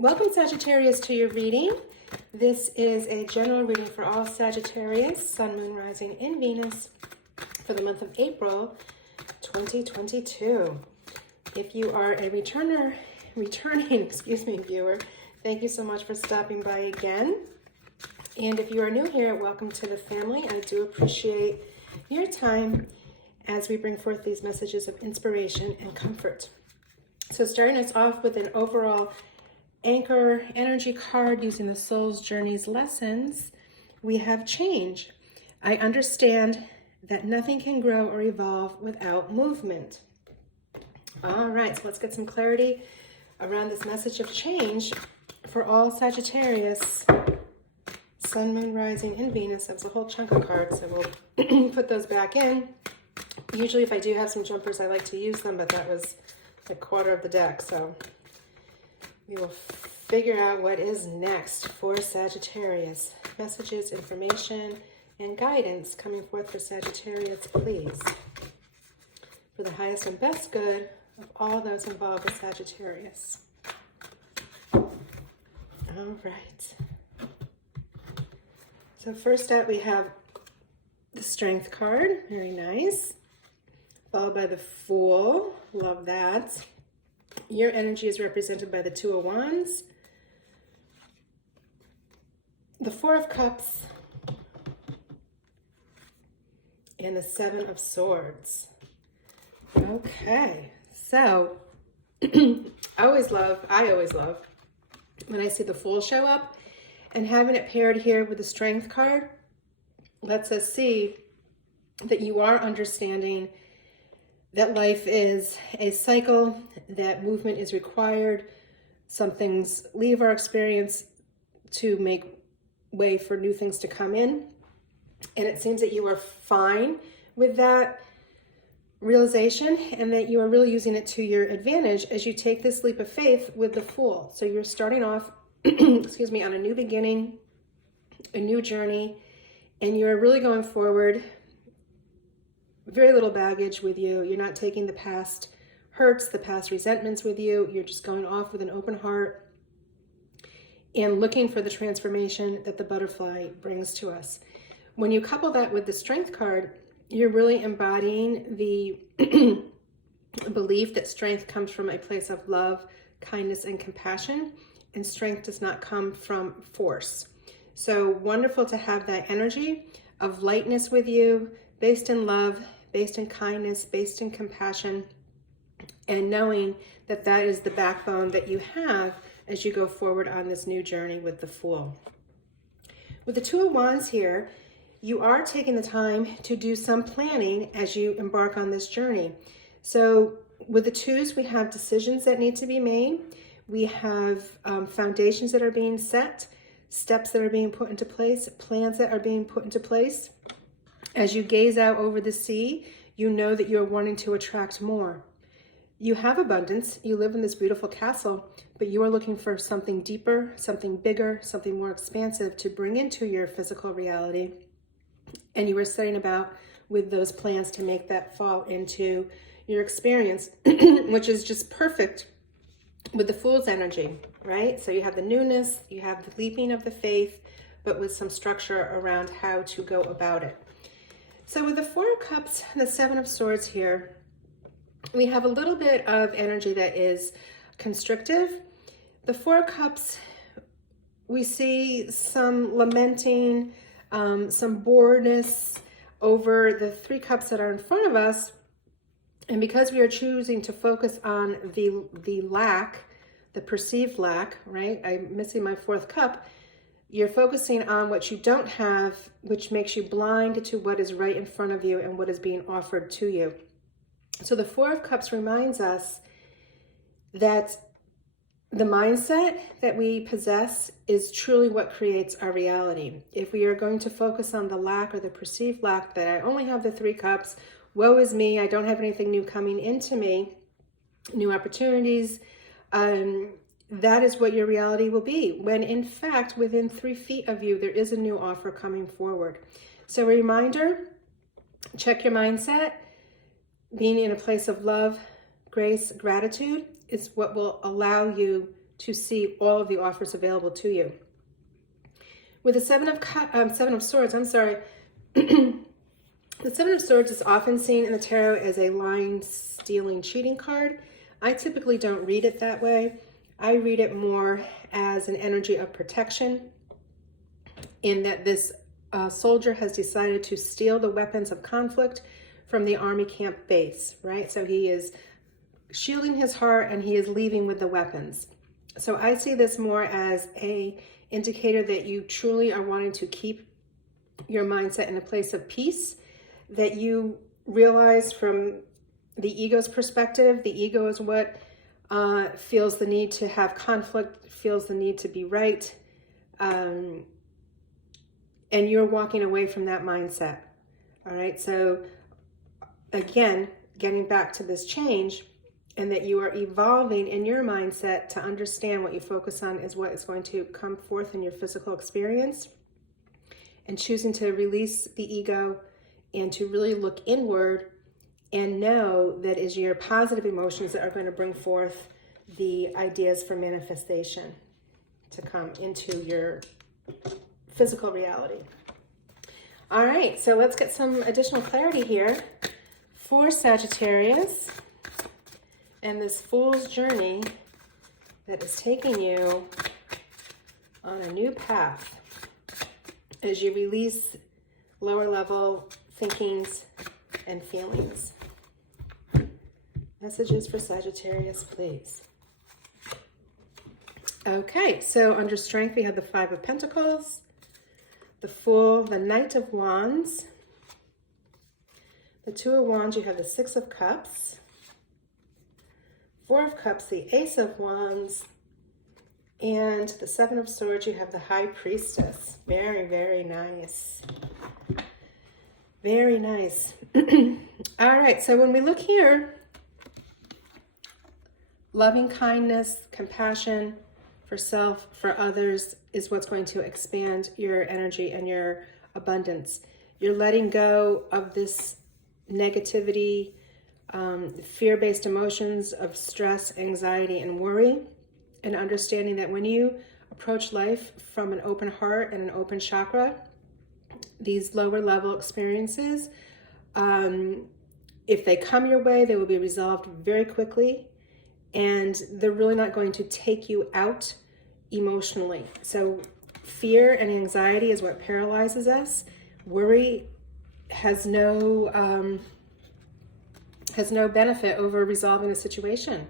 Welcome, Sagittarius, to your reading. This is a general reading for all Sagittarius, Sun, Moon, Rising, in Venus for the month of April 2022. If you are a returning viewer, thank you so much for stopping by again. And if you are new here, welcome to the family. I do appreciate your time as we bring forth these messages of inspiration and comfort. So starting us off with an overall anchor energy card using the Soul's Journeys lessons, we have change. I understand that nothing can grow or evolve without movement. All right, so let's get some clarity around this message of change for all Sagittarius, Sun, Moon, Rising, in Venus. That was a whole chunk of cards, so we'll put those back in. Usually if I do have some jumpers, I like to use them, but that was a quarter of the deck, so we will figure out what is next for Sagittarius. Messages, information, and guidance coming forth for Sagittarius, please. For the highest and best good of all those involved with Sagittarius. All right. So first up, we have the Strength card. Very nice. Followed by the Fool. Love that. Your energy is represented by the Two of Wands, the Four of Cups, and the Seven of Swords. Okay, so I always love when I see the Fool show up, and having it paired here with the Strength card lets us see that you are understanding that life is a cycle, that movement is required. Some things leave our experience to make way for new things to come in. And it seems that you are fine with that realization and that you are really using it to your advantage as you take this leap of faith with the Fool. So you're starting off, excuse me, on a new beginning, a new journey, and you're really going forward. Very little baggage with you. You're not taking the past hurts, the past resentments with you. You're just going off with an open heart and looking for the transformation that the butterfly brings to us. When you couple that with the Strength card, you're really embodying the belief that strength comes from a place of love, kindness, and compassion, and strength does not come from force. So wonderful to have that energy of lightness with you, based in love, based in kindness, based in compassion, and knowing that that is the backbone that you have as you go forward on this new journey with the Fool. With the Two of Wands here, you are taking the time to do some planning as you embark on this journey. So with the twos, we have decisions that need to be made. We have foundations that are being set, steps that are being put into place, plans that are being put into place. As you gaze out over the sea, you know that you're wanting to attract more. You have abundance. You live in this beautiful castle, but you are looking for something deeper, something bigger, something more expansive to bring into your physical reality. And you are setting about with those plans to make that fall into your experience, which is just perfect with the Fool's energy, right? So you have the newness, you have the leaping of the faith, but with some structure around how to go about it. So with the Four of Cups and the Seven of Swords here, we have a little bit of energy that is constrictive. The Four of Cups, we see some lamenting, some boredness over the Three Cups that are in front of us. And because we are choosing to focus on the lack, the perceived lack, right? I'm missing my fourth cup. You're focusing on what you don't have, which makes you blind to what is right in front of you and what is being offered to you. So the Four of Cups reminds us that the mindset that we possess is truly what creates our reality. If we are going to focus on the lack or the perceived lack, that I only have the Three Cups, woe is me, I don't have anything new coming into me, new opportunities, that is what your reality will be, when in fact, within 3 feet of you, there is a new offer coming forward. So a reminder, check your mindset. Being in a place of love, grace, gratitude is what will allow you to see all of the offers available to you. With the Seven of Swords, the Seven of Swords is often seen in the tarot as a lying, stealing, cheating card. I typically don't read it that way. I read it more as an energy of protection, in that this soldier has decided to steal the weapons of conflict from the army camp base, right? So he is shielding his heart and he is leaving with the weapons. So I see this more as a indicator that you truly are wanting to keep your mindset in a place of peace, that you realize from the ego's perspective, the ego is what feels the need to have conflict, feels the need to be right, and you're walking away from that mindset. All right, so again, getting back to this change, and that you are evolving in your mindset to understand what you focus on is what is going to come forth in your physical experience, and choosing to release the ego and to really look inward and know that is your positive emotions that are going to bring forth the ideas for manifestation to come into your physical reality. All right, so let's get some additional clarity here for Sagittarius and this Fool's journey that is taking you on a new path as you release lower level thinkings and feelings. Messages for Sagittarius, please. Okay, so under Strength, we have the Five of Pentacles, the Fool, the Knight of Wands, the Two of Wands, you have the Six of Cups, Four of Cups, the Ace of Wands, and the Seven of Swords, you have the High Priestess. Very, very nice. Very nice. All right, so when we look here, loving kindness, compassion for self, for others is what's going to expand your energy and your abundance. You're letting go of this negativity, fear-based emotions of stress, anxiety, and worry, and understanding that when you approach life from an open heart and an open chakra, these lower level experiences, if they come your way, they will be resolved very quickly, and they're really not going to take you out emotionally. So fear and anxiety is what paralyzes us. Worry has no benefit over resolving a situation,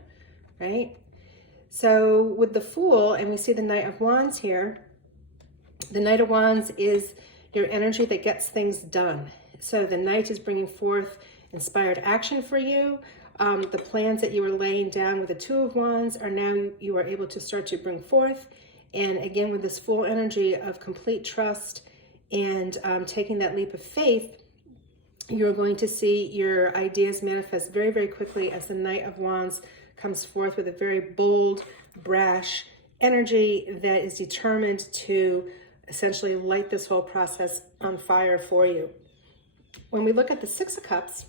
right? So with the Fool, and we see the Knight of Wands here, the Knight of Wands is your energy that gets things done. So the Knight is bringing forth inspired action for you. The plans that you were laying down with the Two of Wands are now you are able to start to bring forth. And again, with this full energy of complete trust and taking that leap of faith, you're going to see your ideas manifest very, very quickly as the Knight of Wands comes forth with a very bold, brash energy that is determined to essentially light this whole process on fire for you. When we look at the Six of Cups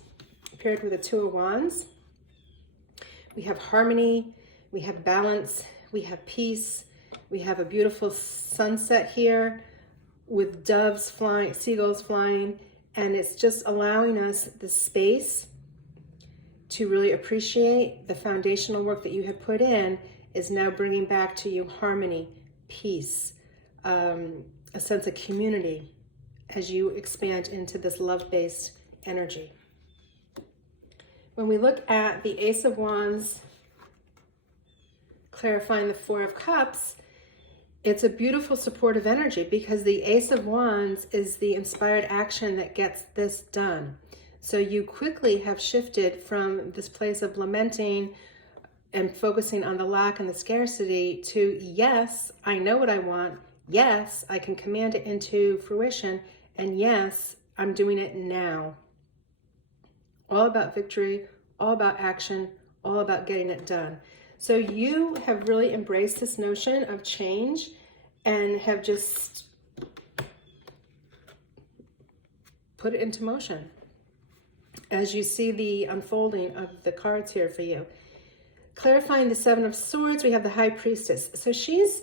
paired with the Two of Wands, we have harmony, we have balance, we have peace, we have a beautiful sunset here with doves flying, seagulls flying, and it's just allowing us the space to really appreciate the foundational work that you have put in is now bringing back to you harmony, peace, a sense of community as you expand into this love-based energy. When we look at the Ace of Wands, clarifying the Four of Cups, it's a beautiful supportive energy because the Ace of Wands is the inspired action that gets this done. So you quickly have shifted from this place of lamenting and focusing on the lack and the scarcity to, yes, I know what I want. Yes, I can command it into fruition. And yes, I'm doing it now. All about victory, all about action, all about getting it done. So you have really embraced this notion of change and have just put it into motion as you see the unfolding of the cards here for you. clarifying the Seven of Swords, we have the High Priestess. So she's,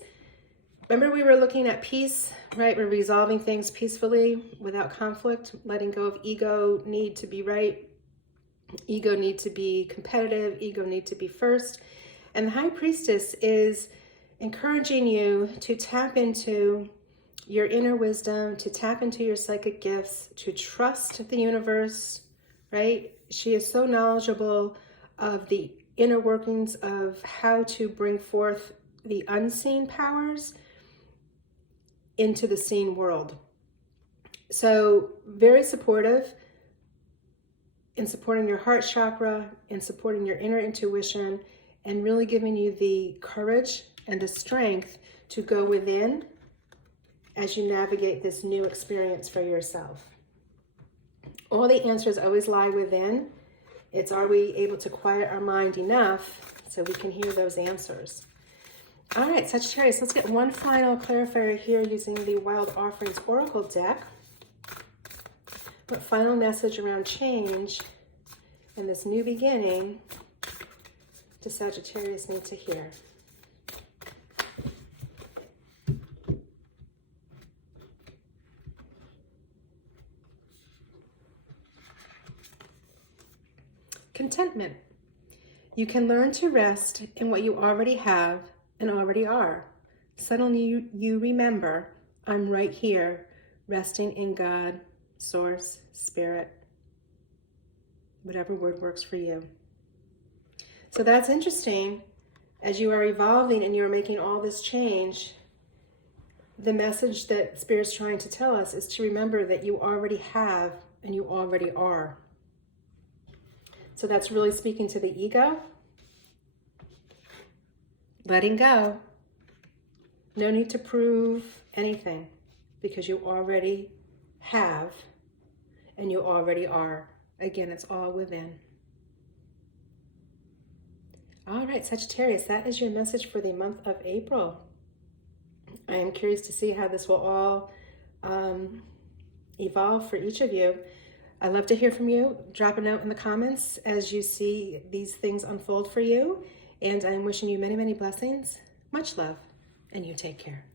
remember we were looking at peace, right? We're resolving things peacefully without conflict, letting go of ego, need to be right, ego need to be competitive, ego need to be first. And the High Priestess is encouraging you to tap into your inner wisdom, to tap into your psychic gifts, to trust the universe, right? She is so knowledgeable of the inner workings of how to bring forth the unseen powers into the seen world. So very supportive in supporting your heart chakra, in supporting your inner intuition, and really giving you the courage and the strength to go within as you navigate this new experience for yourself. All the answers always lie within. It's, are we able to quiet our mind enough so we can hear those answers? All right, Sagittarius, let's get one final clarifier here using the Wild Offerings Oracle deck. What final message around change and this new beginning does Sagittarius need to hear? Contentment. You can learn to rest in what you already have and already are. Suddenly you remember, I'm right here, resting in God, Source, Spirit, whatever word works for you. So that's interesting. As you are evolving and you're making all this change, the message that Spirit's trying to tell us is to remember that you already have and you already are. So that's really speaking to the ego. Letting go. No need to prove anything because you already have and you already are. Again, it's all within. All right, Sagittarius, that is your message for the month of April. I am curious to see how this will all evolve for each of you. I'd love to hear from you. Drop a note in the comments as you see these things unfold for you. And I'm wishing you many, many blessings. Much love, and you take care.